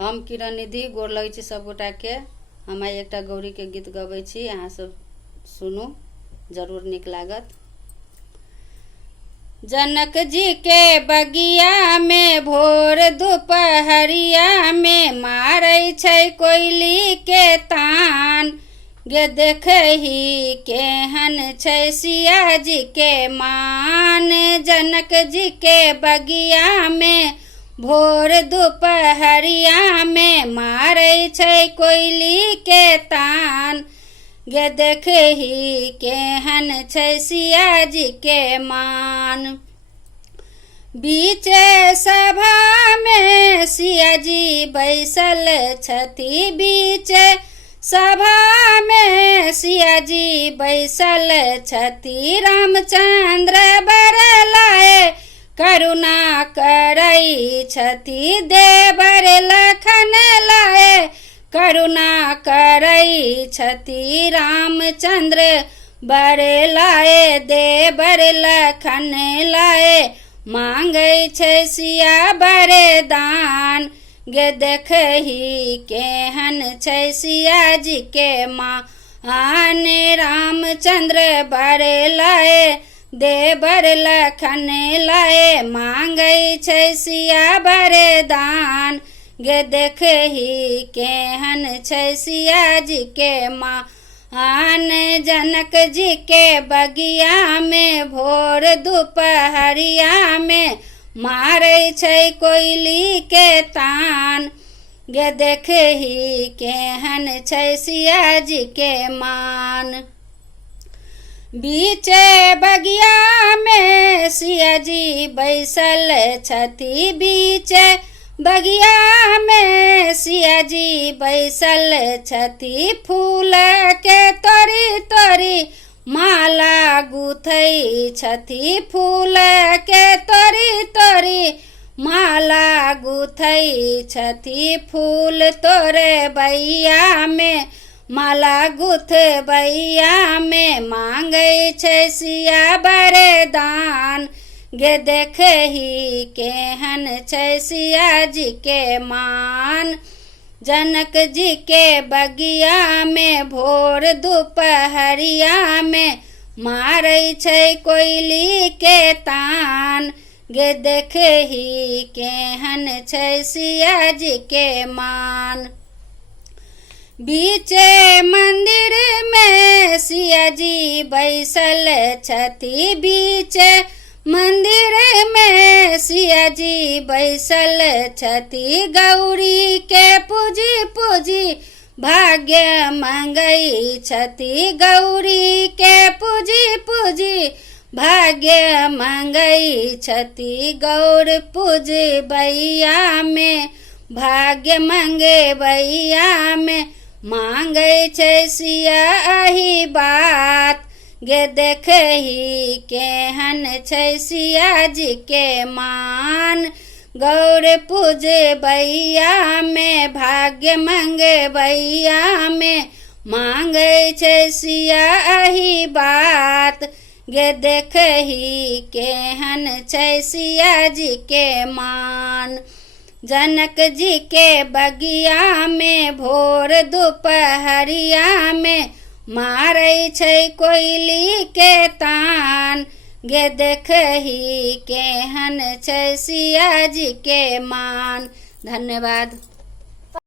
हम किरण निधि गोर लगै छी सब गोटा के। हम आइ एकटा गौरी के गीत गबै छी, अहाँ सब सुनू, जरूर नीक लागत। जनक जी के बगिया में भोर दुपहरिया में मारै छै कोयली के तान। गे देखही केहन छै सिया जी के मान। जनक जी के बगिया में भोर दुपहरिया में मारै छै कोयली के तान। गे देखही केहन छै सिया जी के मान। बीचे सभा में सिया जी बैसल छथि, बीचे सभा में सिया जी बैसल छथि। रामचंद्र बरलाए करुणा करै छथि, देवर लखन लाए करुणा करै छथि। रामचंद्र बरलाए देवर लखन लाए मांगै छै सिया वरदान। गे देखही केहन छै सिया जी के मान। रामचंद्र बरलाए देवर लखन लाए मांगै छै सिया वरदान। गे देखही केहन छै सिया जी के मान। जनक जी के बगिया में भोर दुपहरिया में मारै छै कोयली के तान। गे देखही केहन छै सिया जी के मान। बीचे बगिया में सिया जी बैसल छथि, बीचे बगिया में सिया जी बैसल छथि। फूल के तोरी तोरी माला गुथै छथि, फूल के तोरी तोरी माला गुथै छथि। फूल तोरे बैया में माला गुथ बैया में मांगै छै सिया वरदान। गे देखही केहन छै सिया जी के मान। जनक जी के बगिया में भोर दुपहरिया में मारै छै कोयली के तान। गे देखही केहन छै सिया जी के मान। बीचे मंदिर में सिया जी बैसल छथि, बीचे मंदिर में सिया जी बैसल छथि। गौरी के पूजी पूजी भाग्य मंगै छथि, गौरी के पूजी पूजी भाग्य मंगै छथि। गौर पूजबैया में भाग्य मंगबैया में मांगै छै सिया एही बात। गे देखही केहन छै सिया जी के मान। गौर पूजबैया में भाग्य मंगबैया में मांगै छै सिया एही बात। गे देखही केहन छै सिया जी के मान। जनक जी के बगिया में भोर दुपहरिया में मारै छै कोयली के तान। गे देखही केहन छै सिया जी के मान। धन्यवाद।